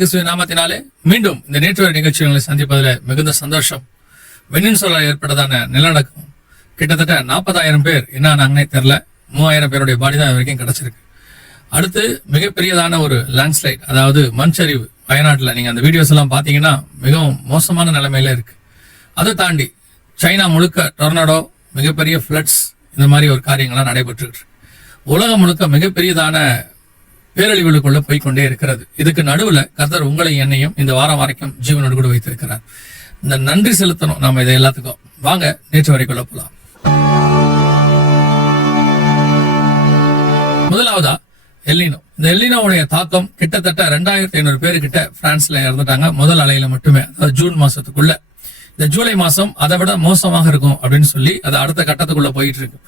இயேசு நாமத்தினாலே மீண்டும் இந்த நேற்று நிகழ்ச்சிகளை சந்திப்பதில் மிகுந்த சந்தோஷம். வெனின்சுலா ஏற்பட்டதான நிலநடுக்கம் கிட்டத்தட்ட 40,000 பேர் என்ன ஆனாங்கன்னே தெரியல. 3,000 பேருடைய பாடி தான் வரைக்கும் கிடைச்சிருக்கு. அடுத்து மிகப்பெரியதான ஒரு லேண்ட்ஸ்லைட், அதாவது மண் சரிவு வயநாட்டில் நீங்க அந்த வீடியோஸ் எல்லாம் பாத்தீங்கன்னா மிகவும் மோசமான நிலைமையில இருக்கு. அதை தாண்டி சைனா முழுக்க டொர்னாடோ, மிகப்பெரிய ஃபிளட்ஸ், இந்த மாதிரி ஒரு காரியங்கள்லாம் நடைபெற்று இருக்கு. உலகம் முழுக்க மிகப்பெரியதான பேரழிவுகளுக்குள்ள போய்கொண்டே இருக்கிறது. இதுக்கு நடுவுல கர்த்தர் உங்களை என்னையும் இந்த வாரம் வரைக்கும் ஜீவனோடு கூட வைத்திருக்கிறார். இந்த நன்றி செலுத்தணும் நாம இதை எல்லாத்துக்கும். வாங்க நேற்று வரைக்குள்ள போலாம். முதலாவதா எல்லினோ. இந்த எல்லினோவுடைய தாக்கம் கிட்டத்தட்ட 2,500 பேரு கிட்ட பிரான்ஸ்ல இறந்துட்டாங்க முதல் அலையில மட்டுமே, அதாவது ஜூன் மாசத்துக்குள்ள. இந்த ஜூலை மாசம் அதை விட மோசமாக இருக்கும் அப்படின்னு சொல்லி அது அடுத்த கட்டத்துக்குள்ள போயிட்டு இருக்கு.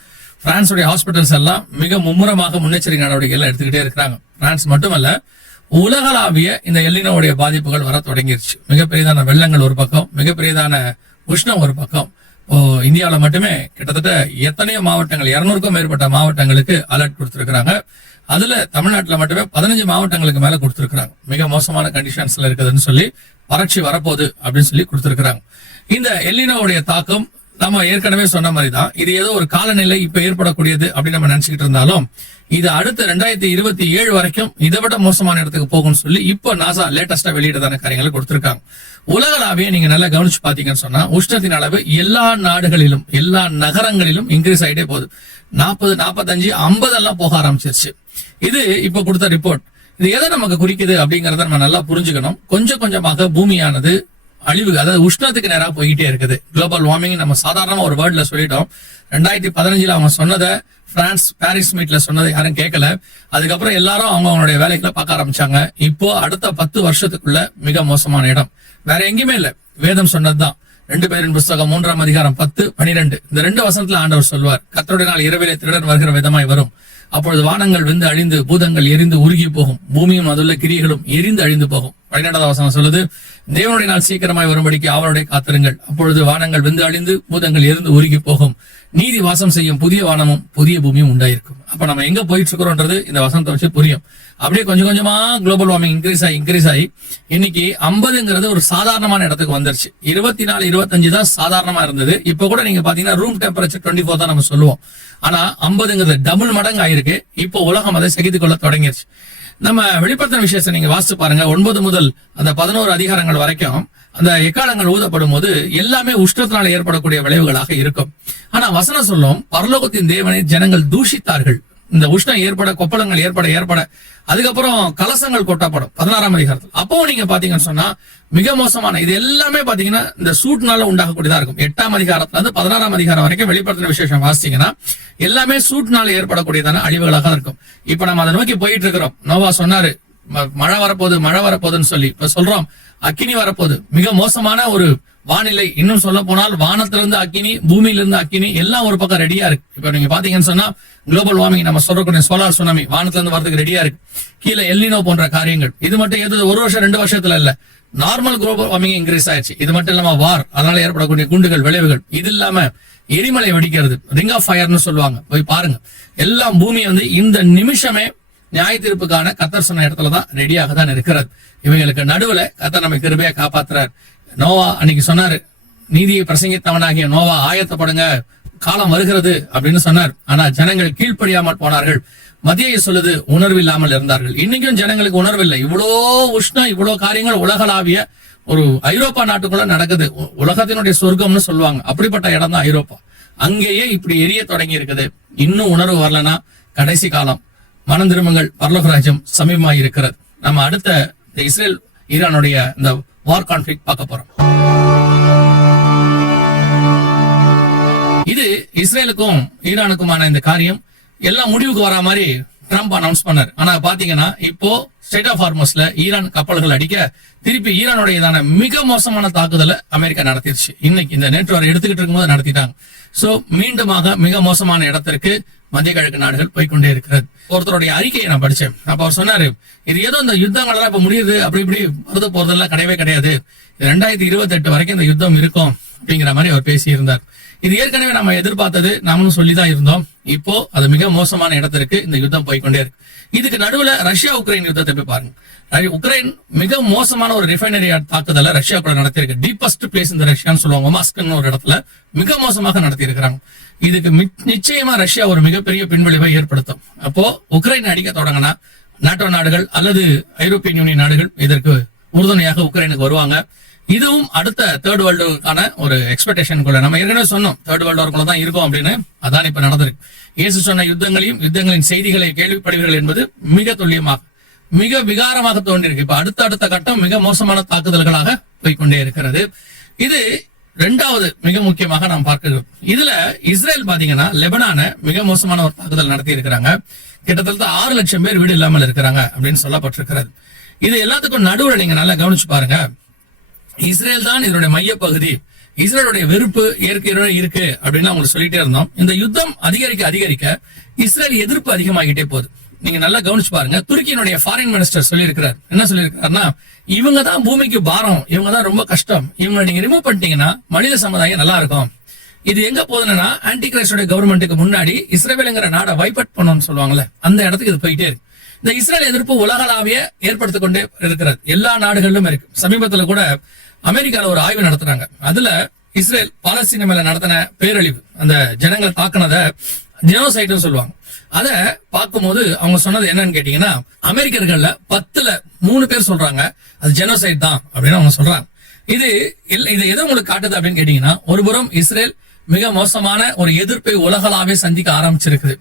பிரான்சுடைய ஹாஸ்பிட்டல்ஸ் எல்லாம் மிக மும்முரமாக முன்னெச்சரிக்கை நடவடிக்கைகள் எடுத்துக்கிட்டே இருக்கிறாங்க. பிரான்ஸ் மட்டுமல்ல, உலகளாவிய இந்த எல்லினோவுடைய பாதிப்புகள் வர தொடங்கிருச்சு. மிகப்பெரியதான வெள்ளங்கள் ஒரு பக்கம், மிகப்பெரியதான உஷ்ணம் ஒரு பக்கம். இந்தியாவில மட்டுமே கிட்டத்தட்ட எத்தனையோ மாவட்டங்கள், 200க்கும் மேற்பட்ட மாவட்டங்களுக்கு அலர்ட் கொடுத்திருக்கிறாங்க. அதுல தமிழ்நாட்டுல மட்டுமே 15 மாவட்டங்களுக்கு மேல கொடுத்திருக்கிறாங்க. மிக மோசமான கண்டிஷன்ஸ்ல இருக்குதுன்னு சொல்லி, வறட்சி வரப்போகுது அப்படின்னு சொல்லி கொடுத்திருக்கிறாங்க. இந்த எல்லினோவுடைய தாக்கம் நம்ம ஏற்கனவே சொன்ன மாதிரி தான். இது ஏதோ ஒரு காலநிலை இப்ப ஏற்படக்கூடியது அப்படின்னு நம்ம நினைச்சுக்கிட்டு இருந்தாலும், இது அடுத்த 2027 வரைக்கும் இதை விட மோசமான இடத்துக்கு போகும்னு சொல்லி இப்ப நாசா லேட்டஸ்டா வெளியிட்டதான காரியங்களை கொடுத்திருக்காங்க. உலகளாவே நீங்க நல்லா கவனிச்சு பாத்தீங்கன்னு சொன்னா, உஷ்ணத்தின் அளவு எல்லா நாடுகளிலும், எல்லா நகரங்களிலும் இன்க்ரீஸ் ஆகிட்டே போகுது. 40, 45, 50 எல்லாம் போக ஆரம்பிச்சிருச்சு. இது இப்ப கொடுத்த ரிப்போர்ட். இது எதை நமக்கு குறிக்குது அப்படிங்கறத நம்ம நல்லா புரிஞ்சுக்கணும். கொஞ்சம் கொஞ்சமாக பூமியானது அழிவு, அதாவது உஷ்ணத்துக்கு நேரா போயிட்டே இருக்குது. குளோபல் வார்மிங் நம்ம சாதாரணமா ஒரு வேர்ட்ல சொல்லிட்டோம். 2015 அவங்க சொன்னதை, பிரான்ஸ் பாரிஸ் மீட்ல சொன்னதை யாரும் கேட்கல. அதுக்கப்புறம் எல்லாரும் அவங்களுடைய வேலைகளை பார்க்க ஆரம்பிச்சாங்க. இப்போ அடுத்த 10 வருஷத்துக்குள்ள மிக மோசமான இடம் வேற எங்கேயுமே இல்ல. வேதம் சொன்னதுதான். 2 பேரின் புஸ்தகம் 3ஆம் அதிகாரம் 10, 12 இந்த 2 வசனத்துல ஆண்டவர் சொல்வார், கர்த்தருடைய நாள் இரவிலே திருடன் வருகிற விதமாய் வரும். அப்பொழுது வானங்கள் வெந்து அழிந்து, பூதங்கள் எரிந்து உருகி போகும், பூமியும் அதுள்ள கிரியைகளும் எரிந்து அழிந்து போகும். 12ஆம் வசனம் சொல்லுது, தேவனுடைய நாள் சீக்கிரமாய் வரும்படிக்கு அவருடைய காத்திருங்கள். அப்பொழுது வானங்கள் வெந்து அழிந்து, பூதங்கள் எரிந்து உருகி போகும், நீதி வாசம் செய்யும் புதிய வானமும் புதிய பூமியும் உண்டாயிருக்கும். அப்ப நம்ம எங்க போயிட்டு இருக்கிறோம்ன்றது இந்த வசனத்தை வச்சு புரியும். அப்படியே கொஞ்சம் கொஞ்சமா குளோபல் வார்மிங் இன்க்ரீஸ் ஆகி இன்னைக்கு 50ங்கிறது ஒரு சாதாரணமான இடத்துக்கு வந்துருச்சு. 24, 25 தான் சாதாரணமா இருந்தது. இப்ப கூட நீங்க பாத்தீங்கன்னா ரூம் டெம்பரேச்சர் 24 தான் நம்ம சொல்லுவோம். ஆனா 50ங்கிறது டபுள் மடங்கு ஆயிருக்கு. இப்போ உலகம் அதை சகித்துக் கொள்ள தொடங்கிருச்சு. நம்ம வெளிப்படுத்தின விஷயத்தை நீங்க வாசிச்சு பாருங்க. 9 முதல் அந்த 11 அதிகாரங்கள் வரைக்கும் அந்த எக்காலங்கள் ஊதப்படும் போது எல்லாமே உஷ்ணத்தினால ஏற்படக்கூடிய விளைவுகளாக இருக்கும். ஆனா வசனம் சொல்லும், பரலோகத்தின் தேவனை ஜனங்கள் தூஷித்தார்கள். இந்த உஷ்ணம் ஏற்பட, கொப்பளங்கள் ஏற்பட அதுக்கப்புறம் கலசங்கள் கொட்டப்படும் 16ஆம் அதிகாரத்தில். அப்போ நீங்க பாத்தீங்கன்னு சொன்னா மிக மோசமான இது எல்லாமே பாத்தீங்கன்னா இந்த சூட்னால உண்டாகக்கூடியதா இருக்கும். 8ஆம் அதிகாரத்துல இருந்து 16ஆம் அதிகாரம் வரைக்கும் வெளிப்படுத்தின விசேஷம் வாசிச்சீங்கன்னா எல்லாமே சூட்னால ஏற்படக்கூடியதான அழிவுகளாக இருக்கும். இப்ப நம்ம அதை நோக்கி போயிட்டு இருக்கிறோம். நோவா சொன்னாரு மழை வரப்போகுதுன்னு சொல்லி. இப்ப சொல்றோம் அக்கினி வரப்போகுது. மிக மோசமான ஒரு வானிலை. இன்னும் சொல்ல போனால் வானத்திலிருந்து அக்கினி, பூமியிலிருந்து அக்கினி எல்லாம் ஒரு பக்கம் ரெடியா இருக்கு. இப்ப நீங்க பாத்தீங்கன்னு சொன்னா குளோபல் வார்மிங் நம்ம சொல்றக்கூடிய சோலார் சுனாமி வானத்துல இருந்து வரதுக்கு ரெடியா இருக்கு. கீழே எல்லினோ போன்ற காரியங்கள். இது மட்டும் ஏதோ 1 வருஷம் 2 வருஷத்துல இல்ல, நார்மல் குளோபல் வார்மிங் இன்க்ரீஸ் ஆயிடுச்சு. இது மட்டும் இல்லாம வார், அதனால ஏற்படக்கூடிய குண்டுகள் விளைவுகள், இது இல்லாம எரிமலை வெடிக்கிறது, ரிங் ஆஃப் ஃபயர்னு சொல்லுவாங்க. போய் பாருங்க. எல்லாம் பூமி இந்த நிமிஷமே நியாய தீர்ப்புக்கான கர்த்தர் சொன்ன இடத்துலதான் ரெடியாக தான் இருக்கிறது. இவைகளுக்கு நடுவுல கர்த்தர் நம்ம கிருபையா காப்பாத்துறார். நோவா அன்னைக்கு சொன்னாரு, நீதியை பிரசங்கித்தவனாகிய நோவா ஆயத்தப்படுங்க, காலம் வருகிறது அப்படின்னு சொன்னார். ஆனா ஜனங்கள் கீழ்ப்படியாமல் போனார்கள். மத்திய சொல்லுது, உணர்வு இல்லாமல் இருந்தார்கள். இன்னைக்கும் ஜனங்களுக்கு உணர்வு இல்லை. இவ்வளோ உஷ்ணம், இவ்வளவு காரியங்கள் உலகளாவிய ஒரு ஐரோப்பா நாட்டுக்குள்ள நடக்குது. உலகத்தினுடைய சொர்க்கம்னு சொல்லுவாங்க. அப்படிப்பட்ட இடம் தான் ஐரோப்பா. அங்கேயே இப்படி எரிய தொடங்கி இருக்குது. இன்னும் உணர்வு வரலன்னா கடைசி காலம், மனம் திரும்புங்கள், பரலோக ராஜ்யம் சமீபமாக இருக்கிறது. நம்ம அடுத்த இஸ்ரேல் ஈரானுடைய இந்த வார் கான்ஃபிளிக்ட் பார்க்க போறோம். இது இஸ்ரேலுக்கும் ஈரானுக்குமான இந்த காரியம் எல்லாம் முடிவுக்கு வர மாதிரி ட்ரம்ப் அனௌன்ஸ் பண்ணார். ஆனா பாத்தீங்கன்னா இப்போ ஸ்டேட் ஆஃப் ஹார்மஸ்ல ஈரான் கப்பல்கள் அடிக்க திருப்பி ஈரானுடையதான மிக மோசமான தாக்குதலை அமெரிக்கா நடத்திடுச்சு. இன்னைக்கு இந்த நேற்று வரை எடுத்துக்கிட்டு இருக்கும்போது நடத்திட்டாங்க. சோ மீண்டுமாக மிக மோசமான இடத்திற்கு மத்திய கிழக்கு நாடுகள் போய்கொண்டே இருக்கிறது. ஒருத்தருடைய அறிக்கையை நான் படிச்சேன். அப்ப அவர் சொன்னாரு, இது ஏதோ இந்த யுத்தங்கள் எல்லாம் இப்ப முடியுது, அப்படி இப்படி வருது போறதெல்லாம் கிடையவே கிடையாது. 2028 வரைக்கும் இந்த யுத்தம் இருக்கும் அப்படிங்கிற மாதிரி அவர் பேசியிருந்தார். இது ஏற்கனவே நம்ம எதிர்பார்த்தது, நாமளும் சொல்லிதான் இருந்தோம். இப்போ அது மிக மோசமான இடத்திற்கு இந்த யுத்தம் போய்கொண்டே இருக்கு. இதுக்கு நடுவுல ரஷ்யா உக்ரைன் யுத்தத்தை போய் பாருங்க. உக்ரைன் மிக மோசமான ஒரு ரிஃபைனரி தாக்குதல ரஷ்யா கூட நடத்தியிருக்கு. டீப்பஸ்ட் பிளேஸ் இந்த ரஷ்யான்னு சொல்லுவாங்க, மாஸ்க்னு ஒரு இடத்துல மிக மோசமாக நடத்தி இருக்கிறாங்க. இதுக்கு நிச்சயமா ரஷ்யா ஒரு மிகப்பெரிய பின்விளைவை ஏற்படுத்தும். அப்போ உக்ரைன் அடிக்க தொடங்கினா நாட்டோ நாடுகள் அல்லது ஐரோப்பியன் யூனியன் நாடுகள் இதற்கு உறுதுணையாக உக்ரைனுக்கு வருவாங்க. இதுவும் அடுத்த தேர்ட் வேர்ல்டுக்கான ஒரு எக்ஸ்பெக்டேஷனுக்குள்ள நம்ம ஏற்கனவே சொன்னோம், தேர்ட் வேர்ல்டு வார்க்குள்ள தான் இருக்கும் அப்படின்னு. அதான் இப்ப நடந்திருக்கு. இயேசு சொன்ன யுத்தங்களின் செய்திகளை கேள்விப்படுவீர்கள் என்பது மிக துல்லியமாக, மிக விகாரமாக தோன்றிருக்கு. இப்ப அடுத்த கட்டம் மிக மோசமான தாக்குதல்களாக போய்கொண்டே இருக்கிறது. இது இரண்டாவது மிக முக்கியமாக நாம் பார்க்கிறோம். இதுல இஸ்ரேல் பாத்தீங்கன்னா லெபனான மிக மோசமான ஒரு தாக்குதல் நடத்தி இருக்கிறாங்க. கிட்டத்தட்ட 6 லட்சம் பேர் வீடு இல்லாமல் இருக்கிறாங்க அப்படின்னு சொல்லப்பட்டிருக்கிறது. இது எல்லாத்துக்கும் நடுவில் நீங்க நல்லா கவனிச்சு பாருங்க. இஸ்ரேல் தான் இதனுடைய மையப்பகுதி. இஸ்ரேலுடைய வெறுப்பு ஏற்கனவே இருக்கு அப்படின்னு அவங்க சொல்லிட்டே இருந்தோம். இந்த யுத்தம் அதிகரிக்க இஸ்ரேல் எதிர்ப்பு அதிகமாகிட்டே போகுது. நீங்க நல்லா கவனிச்சு பாருங்க. துருக்கியினுடைய ஃபாரின் மினிஸ்டர் சொல்லியிருக்கிறார். என்ன சொல்லியிருக்காருன்னா, இவங்க தான் பூமிக்கு பாரம், இவங்க தான் ரொம்ப கஷ்டம், இவங்க நீங்க ரிமூவ் பண்ணிட்டீங்கன்னா மனித சமுதாயம் நல்லா இருக்கும். இது எங்க போகுதுன்னா ஆன்டி கிரைஸ்டோட கவர்மெண்ட்டுக்கு முன்னாடி இஸ்ரேலுங்கிற நாடை வைப்பட் பண்ணணும்னு சொல்லுவாங்கல்ல, அந்த இடத்துக்கு இது போயிட்டே இருக்கு. இந்த இஸ்ரேல் எதிர்ப்பு உலகளாவிய ஏற்படுத்திக் கொண்டே இருக்கிறது. எல்லா நாடுகளிலும் இருக்கு. சமீபத்துல கூட அமெரிக்கால ஒரு ஆய்வு நடத்துறாங்க. அதுல இஸ்ரேல் பாலஸ்தீன மேல நடத்தின பேரழிவு, அந்த ஜனங்களை தாக்குனத ஜெனோசைட்னு சொல்லுவாங்க. அத பார்க்கும்போது அவங்க சொன்னது என்னன்னு கேட்டீங்கன்னா, அமெரிக்கர்கள்ல 10ல் 3 பேர் சொல்றாங்க அது ஜெனோசைட் தான் அப்படின்னு அவங்க சொல்றாங்க. இது எதை உங்களுக்கு காட்டுது அப்படின்னு கேட்டீங்கன்னா, ஒருபுறம் இஸ்ரேல் மிக மோசமான ஒரு எதிர்ப்பை உலகளாவே சந்திக்க ஆரம்பிச்சிருக்குது.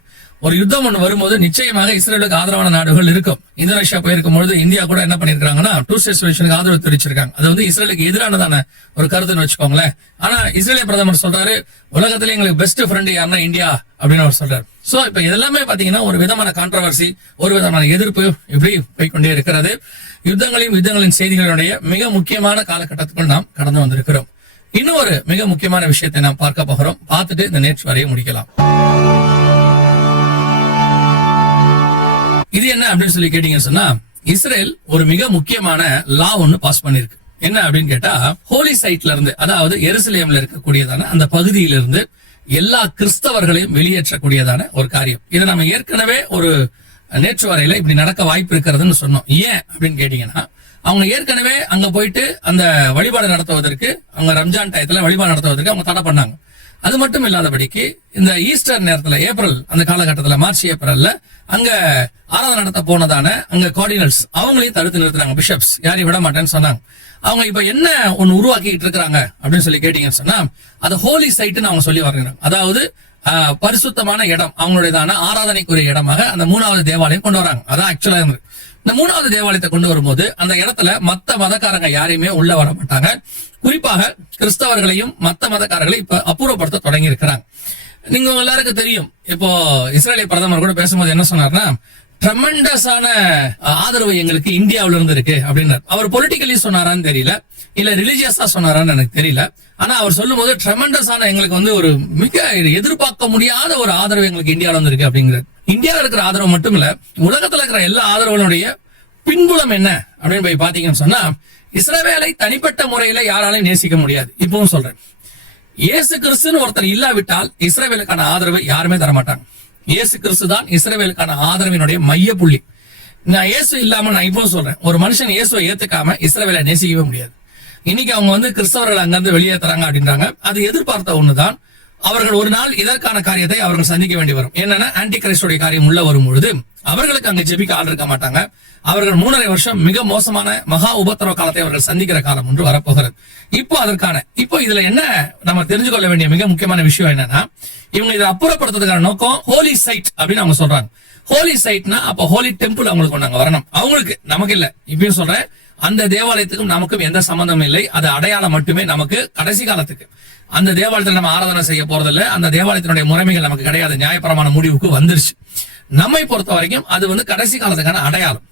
ஒரு யுத்தம் ஒன்று வரும்போது நிச்சயமாக இஸ்ரேலுக்கு ஆதரவான நாடுகள் இருக்கும். இந்தோனேஷியா போயிருக்கும் பொழுது இந்தியா கூட என்ன பண்ணிருக்காங்கன்னா 2 ஸ்டேட் சொல்யூஷனுக்கு ஆதரவு தெரிவிச்சிருக்காங்க. அது வந்து இஸ்ரேலுக்கு எதிரானதான ஒரு கருத்துன்னு வச்சுக்கோங்களேன். ஆனா இஸ்ரேலிய பிரதமர் சொல்றாரு, உலகத்திலே எங்களுக்கு பெஸ்ட் ஃப்ரெண்ட் யாருன்னா இந்தியா அப்படின்னு அவர் சொல்றாரு. சோ இப்ப இதெல்லாமே பாத்தீங்கன்னா ஒரு விதமான கான்ட்ரவர்சி, ஒரு விதமான எதிர்ப்பு இப்படி போய்கொண்டே இருக்கிறது. யுத்தங்களின் செய்திகளுடைய மிக முக்கியமான காலகட்டத்துக்குள் நாம் கடந்து வந்திருக்கிறோம். இன்னொரு மிக முக்கியமான விஷயத்தை நாம் பார்க்க போகிறோம். பார்த்துட்டு இந்த நேற்று வரையை முடிக்கலாம். இது என்ன அப்படின்னு சொல்லி கேட்டீங்கன்னு சொன்னா, இஸ்ரேல் ஒரு மிக முக்கியமான லா ஒன்னு பாஸ் பண்ணிருக்கு. என்ன அப்படின்னு கேட்டா, ஹோலி சைட்ல இருந்து, அதாவது எருசலேம்ல இருக்கக்கூடியதான அந்த பகுதியிலிருந்து எல்லா கிறிஸ்தவர்களையும் வெளியேற்றக்கூடியதான ஒரு காரியம். இதை நம்ம ஏற்கனவே ஒரு நேற்று வரையில இப்படி நடக்க வாய்ப்பு இருக்கிறதுன்னு சொன்னோம். ஏன் அப்படின்னு கேட்டீங்கன்னா, அவங்க ஏற்கனவே அங்க போயிட்டு அந்த வழிபாடு நடத்துவதற்கு, அவங்க ரம்ஜான் டயத்துல வழிபாடு நடத்துவதற்கு அவங்க தடை பண்ணாங்க. அது மட்டும் இல்லாதபடிக்கு இந்த ஈஸ்டர் நேரத்துல, ஏப்ரல் அந்த காலகட்டத்துல, மார்ச் ஏப்ரல்ல அங்க ஆராதனை நடத்த போனதான அங்க கார்டினல்ஸ் அவங்களையும் தடுத்து நிறுத்துறாங்க. பிஷப்ஸ் யாரையும் விட மாட்டேன்னு சொன்னாங்க. அவங்க இப்ப என்ன ஒன்னு உருவாக்கிட்டு இருக்காங்க அப்படின்னு சொல்லி கேட்டீங்கன்னு சொன்னா, அது ஹோலி சைட்னு அவங்க சொல்லி வர்றாங்க. அதாவது பரிசுத்தமான இடம், அவங்களுடையதான ஆராதனைக்குரிய இடமாக அந்த 3வது தேவாலயம் கொண்டு வராங்க. அதான் ஆக்சுவலா இருந்து இந்த 3வது தேவாலயத்தை கொண்டு வரும்போது அந்த இடத்துல மத்த மதக்காரங்க யாரையுமே உள்ள வர மாட்டாங்க. குறிப்பாக கிறிஸ்தவர்களையும் மத்த மதக்காரர்களை இப்ப அப்புறப்படுத்த தொடங்கி இருக்கிறாங்க. நீங்க எல்லாருக்கும் தெரியும், இப்போ இஸ்ரேலிய பிரதமர் கூட பேசும்போது என்ன சொன்னார்னா, ட்ரெமெண்டஸான ஆதரவு எங்களுக்கு இந்தியாவில இருந்து இருக்கு அப்படின்னாரு. அவர் பொலிட்டிக்கலி சொன்னாரான்னு தெரியல, இல்ல ரிலிஜியஸா சொன்னாரான்னு எனக்கு தெரியல. ஆனா அவர் சொல்லும் போது ட்ரெமெண்டஸான எங்களுக்கு வந்து ஒரு மிக எதிர்பார்க்க முடியாத ஒரு ஆதரவு எங்களுக்கு இந்தியாவில இருந்து இருக்கு அப்படிங்கிறது. இந்தியாவில் இருக்கிற ஆதரவு மட்டும் இல்ல, உலகத்துல இருக்கிற எல்லா ஆதரவுகளுடைய பின்புலம் என்ன அப்படின்னு போய் பாத்தீங்கன்னு சொன்னா, இஸ்ரவேலை தனிப்பட்ட முறையில யாராலையும் நேசிக்க முடியாது. இப்பவும் சொல்றேன், இயேசு கிறிஸ்துன்னு ஒருத்தர் இல்லாவிட்டால் இஸ்ரவேலுக்கான ஆதரவு யாருமே தரமாட்டாங்க. இயேசு கிறிஸ்து தான் இஸ்ரவேலுக்கான ஆதரவினுடைய மைய புள்ளி. நான் இயேசு இல்லாம நான் இப்போ சொல்றேன், ஒரு மனுஷன் இயேசுவை ஏத்துக்காம இஸ்ரவேலை நேசிக்கவே முடியாது. இன்னைக்கு அவங்க வந்து கிறிஸ்தவர்கள் அங்கிருந்து வெளியேற்றுறாங்க அப்படின்றாங்க. அது எதிர்பார்த்த ஒண்ணுதான். அவர்கள் ஒரு நாள் இதற்கான காரியத்தை அவர்கள் சந்திக்க வேண்டி வரும். என்னன்னா, ஆன்டி கிரைஸ்டோடைய காரியம் உள்ள வரும்பொழுது அவர்களுக்கு அங்க ஜெபிக்க ஆள் இருக்க மாட்டாங்க. அவர்கள் 3.5 வருஷம் மிக மோசமான மகா உபத்திரவ காலத்தை அவர்கள் சந்திக்கிற காலம் ஒன்று வரப்போகிறது. இப்போ இதுல என்ன நம்ம தெரிஞ்சு கொள்ள வேண்டிய மிக முக்கியமான விஷயம் என்னன்னா, இவங்க இதை அப்புறப்படுத்துறதுக்கான நோக்கம் ஹோலி சைட் அப்படின்னு அவங்க சொல்றாங்க. ஹோலி சைட்னா அப்ப ஹோலி டெம்பிள் அவங்களுக்கு நாங்க வரணும். அவங்களுக்கு, நமக்கு இல்ல. இப்பயும் சொல்றேன், அந்த தேவாலயத்துக்கும் நமக்கும் எந்த சம்பந்தமும் இல்லை. அது அடையாளம் மட்டுமே நமக்கு கடைசி காலத்துக்கு. அந்த தேவாலயத்தில் நம்ம ஆராதனை செய்ய போறதில்ல. அந்த தேவாலயத்தினுடைய முறைமைகள் நமக்கு கிடையாது. நியாயபரமான முடிவுக்கு வந்துருச்சு. நம்மை பொறுத்த வரைக்கும் அது வந்து கடைசி காலத்துக்கான அடையாளம்.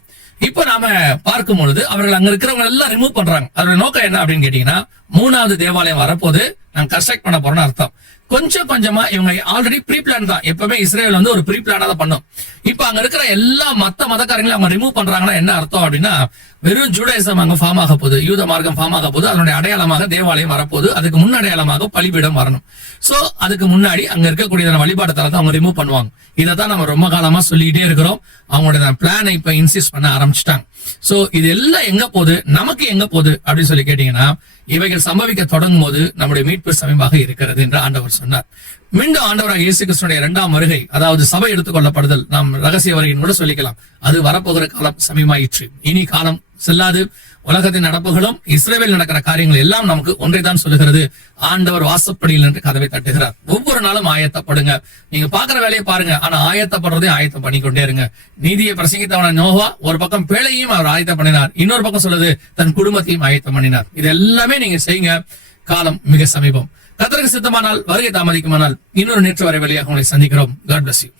இப்ப நாம பார்க்கும் பொழுது அவர்கள் அங்க இருக்கிறவங்க எல்லாம் ரிமூவ் பண்றாங்க. அதோட நோக்கம் என்ன அப்படின்னு கேட்டீங்கன்னா, 3வது தேவாலயம் வரப்போது நாங்க கன்ஸ்ட்ரக்ட் பண்ண போறோம்னு அர்த்தம். கொஞ்சம் கொஞ்சமா இவங்க ஆல்ரெடி ப்ரீ பிளான் தான். எப்பவுமே இஸ்ரேல் வந்து ஒரு ப்ரீ பிளானா தான் பண்ணும். இப்ப அங்க இருக்கிற எல்லா மத்த மதக்காரங்களையும் அவங்க ரிமூவ் பண்றாங்கன்னா என்ன அர்த்தம் அப்படின்னா, வெறும் ஜூடாயிசம் அங்க ஃபார்ம் ஆக போகுது, யூத மார்க்கம் ஃபார்ம் ஆக போகுது, அதனுடைய அடையாளமாக தேவாலயம் வரப்போகுது, அதுக்கு முன் அடையாளமாக பலிபீடம் வரணும். சோ அதுக்கு முன்னாடி அங்க இருக்கக்கூடிய வழிபாடு தலத்தை அவங்க ரிமூவ் பண்ணுவாங்க. இதைத்தான் நம்ம ரொம்ப காலமா சொல்லிட்டே இருக்கிறோம். அவங்களுடைய பிளானை இப்ப இன்சிஸ்ட் பண்ண ஆரம்பிச்சிட்டாங்க. சோ இது எல்லாம் எங்க போகுது, நமக்கு எங்க போகுது அப்படின்னு சொல்லி கேட்டீங்கன்னா, இவைகள் சம்பவிக்க தொடங்கும் போது நம்முடைய மீட்பு சமீபமாக இருக்கிறது என்று ஆண்டவர் சொன்னார். மீண்டும் ஆண்டவராக இயேசு கிறிஸ்துடைய 2ஆம் வருகை, அதாவது சபை எடுத்துக்கொள்ளப்படுதல், நாம் ரகசிய வருகைன்னு கூட சொல்லிக்கலாம், அது வரப்போகிற காலம் சமீபமாயிற்று. இனி காலம் செல்லாது. உலகத்தின் நடப்புகளும் இஸ்ரேலில் நடக்கிற காரியங்கள் எல்லாம் நமக்கு ஒன்றைதான் சொல்லுகிறது. ஆண்டவர் வாசப்படியில் என்று கதவை தட்டுகிறார். ஒவ்வொரு நாளும் ஆயத்தப்படுங்க. நீங்க பாக்குற வேலையை பாருங்க, ஆனா ஆயத்தப்படுறதே ஆயத்தம் பண்ணிக்கொண்டே இருங்க. நீதியை பிரசங்கித்தவன நோவா ஒரு பக்கம் பேழையும் அவர் ஆயத்தம் பண்ணினார், இன்னொரு பக்கம் சொல்லுது தன் குடும்பத்தையும் ஆயத்தம் பண்ணினார். இது எல்லாமே நீங்க செய்யுங்க. காலம் மிக சமீபம். கர்த்தருக்கு சித்தமானால், வருகை தாமதிக்குமானால், இன்னொரு நேற்று வரை வழியாக உங்களை சந்திக்கிறோம். God bless you.